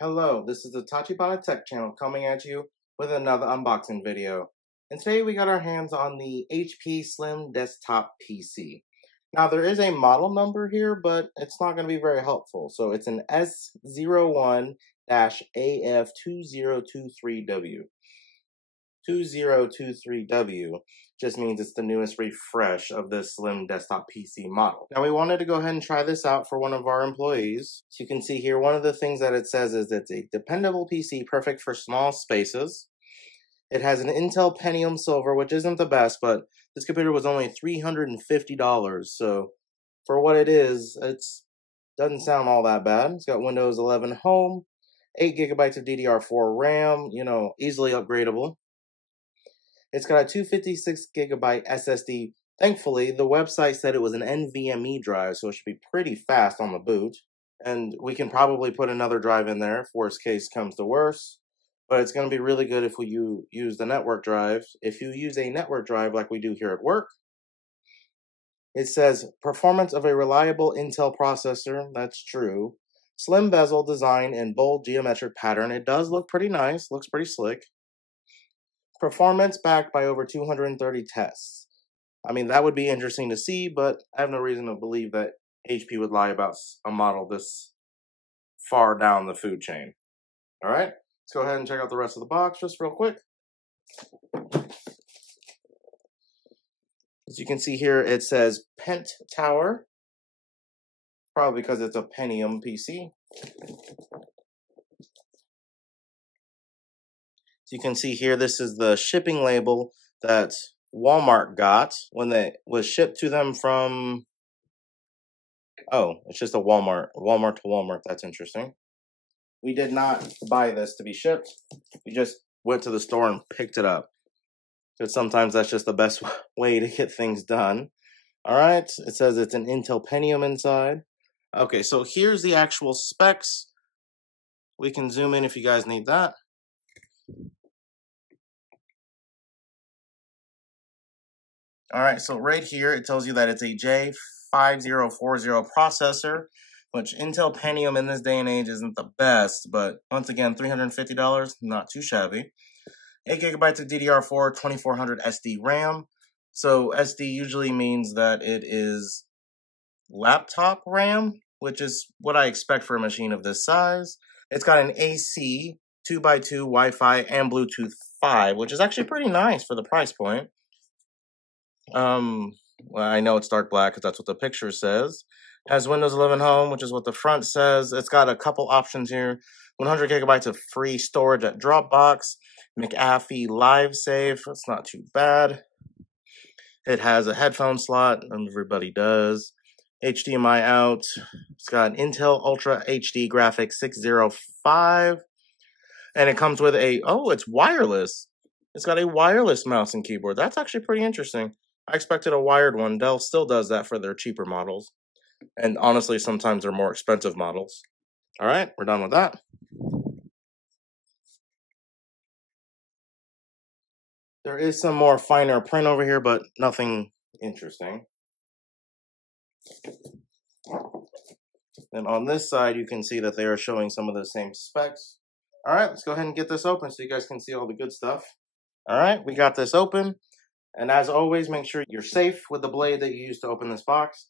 Hello, this is the Tachibana Tech channel coming at you with another unboxing video. And today we got our hands on the HP Slim Desktop PC. Now there is a model number here, but it's not going to be very helpful. So it's an S01-AF2023W. 2023W just means it's the newest refresh of this Slim Desktop PC model. Now we wanted to go ahead and try this out for one of our employees. So you can see here, one of the things that it says is it's a dependable PC perfect for small spaces. It has an Intel Pentium Silver, which isn't the best, but this computer was only $350. So for what it is, it doesn't sound all that bad. It's got Windows 11 Home, 8 gigabytes of DDR4 RAM, easily upgradable. It's got a 256 gigabyte SSD. Thankfully, the website said it was an NVMe drive, so it should be pretty fast on the boot. And we can probably put another drive in there if worst case comes to worst. But it's going to be really good if we use the network drive. If you use a network drive like we do here at work, it says performance of a reliable Intel processor. That's true. Slim bezel design and bold geometric pattern. It does look pretty nice. Looks pretty slick. Performance backed by over 230 tests. I mean, that would be interesting to see, but I have no reason to believe that HP would lie about a model this far down the food chain. All right, let's go ahead and check out the rest of the box just real quick. As you can see here, it says Pent Tower, probably because it's a Pentium PC. So you can see here, this is the shipping label that Walmart got when it was shipped to them from, oh, it's just a Walmart to Walmart. That's interesting. We did not buy this to be shipped. We just went to the store and picked it up. Because sometimes that's just the best way to get things done. All right, it says it's an Intel Pentium inside. Okay, so here's the actual specs. We can zoom in if you guys need that. All right, so right here, it tells you that it's a J5040 processor, which Intel Pentium in this day and age isn't the best, but once again, $350, not too shabby. 8 gigabytes of DDR4, 2400 SD RAM. So SD usually means that it is laptop RAM, which is what I expect for a machine of this size. It's got an AC 2x2 Wi-Fi and Bluetooth 5, which is actually pretty nice for the price point. Well, I know it's dark black because that's what the picture says. Has Windows 11 Home, which is what the front says. It's got a couple options here. 100 gigabytes of free storage at Dropbox. McAfee Live Save. That's not too bad. It has a headphone slot. Everybody does. HDMI out. It's got an Intel Ultra HD Graphics 605. And it comes with it's wireless. It's got a wireless mouse and keyboard. That's actually pretty interesting. I expected a wired one. Dell still does that for their cheaper models. And honestly, sometimes they're more expensive models. All right, we're done with that. There is some more finer print over here, but nothing interesting. And on this side, you can see that they are showing some of the same specs. All right, let's go ahead and get this open so you guys can see all the good stuff. All right, we got this open. And as always, make sure you're safe with the blade that you use to open this box.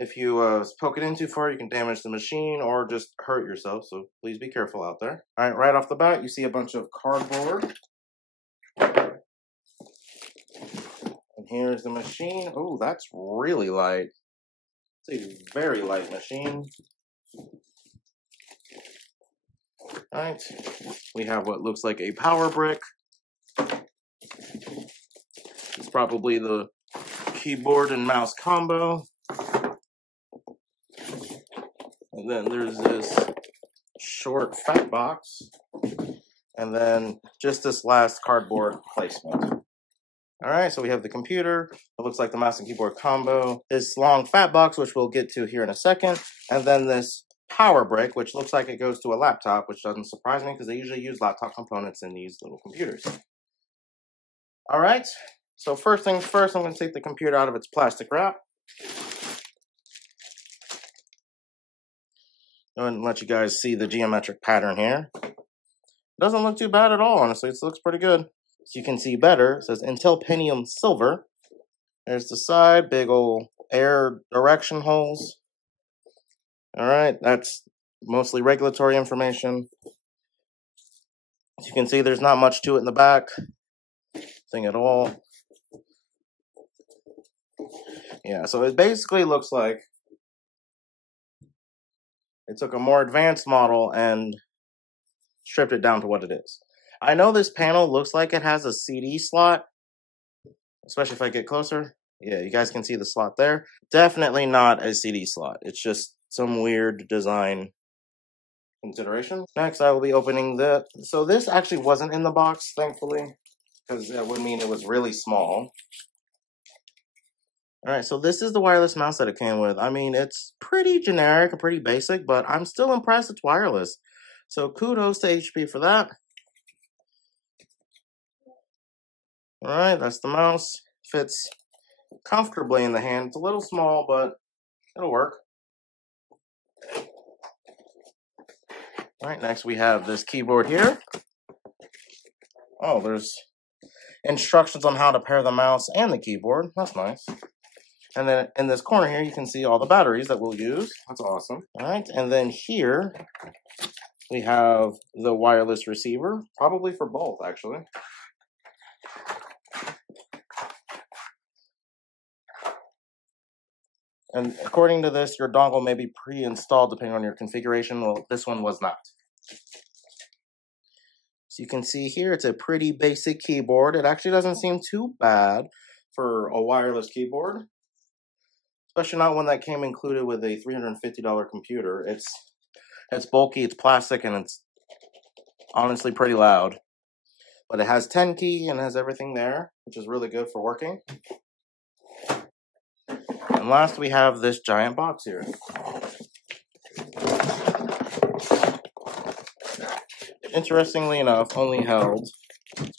If you poke it in too far, you can damage the machine or just hurt yourself. So please be careful out there. All right, right off the bat, you see a bunch of cardboard. And here's the machine. Oh, that's really light. It's a very light machine. All right, we have what looks like a power brick. It's probably the keyboard and mouse combo. And then there's this short fat box. And then just this last cardboard placement. All right, so we have the computer. It looks like the mouse and keyboard combo. This long fat box, which we'll get to here in a second. And then this power brick, which looks like it goes to a laptop, which doesn't surprise me because they usually use laptop components in these little computers. All right, so first things first, I'm going to take the computer out of its plastic wrap. Go ahead and let you guys see the geometric pattern here. Doesn't look too bad at all, honestly. It looks pretty good. So you can see better. It says Intel Pentium Silver. There's the side, big old air direction holes. All right, that's mostly regulatory information. As you can see, there's not much to it in the back. Thing at all. Yeah, so it basically looks like it took a more advanced model and stripped it down to what it is. I know this panel looks like it has a CD slot, especially if I get closer. Yeah, you guys can see the slot there. Definitely not a CD slot. It's just some weird design consideration. Next, I will be opening the... So this actually wasn't in the box, thankfully, because that would mean it was really small. Alright, so this is the wireless mouse that it came with. I mean, it's pretty generic and pretty basic, but I'm still impressed it's wireless. So kudos to HP for that. Alright, that's the mouse. Fits comfortably in the hand. It's a little small, but it'll work. Alright, next we have this keyboard here. Oh, there's instructions on how to pair the mouse and the keyboard. That's nice. And then in this corner here, you can see all the batteries that we'll use. That's awesome. All right, and then here we have the wireless receiver, probably for both, actually. And according to this, your dongle may be pre-installed depending on your configuration. Well, this one was not. So you can see here, it's a pretty basic keyboard. It actually doesn't seem too bad for a wireless keyboard. Especially not one that came included with a $350 computer. It's bulky, it's plastic, and it's honestly pretty loud. But it has 10 key and has everything there, which is really good for working. And last, we have this giant box here. Interestingly enough, only held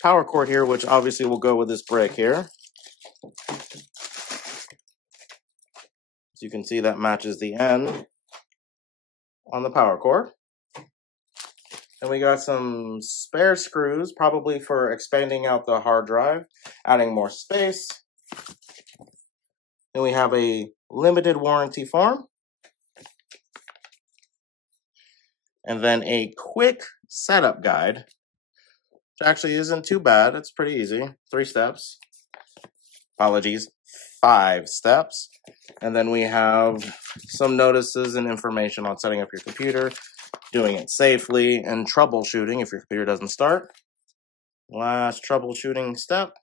power cord here, which obviously will go with this brick here. So you can see that matches the end on the power cord. And we got some spare screws, probably for expanding out the hard drive, adding more space. Then we have a limited warranty form. And then a quick setup guide, which actually isn't too bad. It's pretty easy. 3 steps. Apologies. 5 steps. And then we have some notices and information on setting up your computer, doing it safely, and troubleshooting if your computer doesn't start. Last troubleshooting step.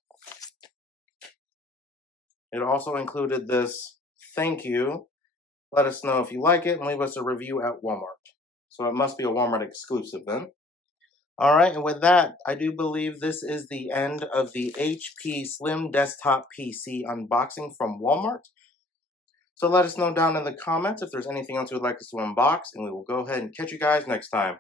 It also included this thank you. Let us know if you like it and leave us a review at Walmart. So it must be a Walmart exclusive then. Alright, and with that, I do believe this is the end of the HP Slim Desktop PC unboxing from Walmart. So let us know down in the comments if there's anything else you would like us to unbox, and we will go ahead and catch you guys next time.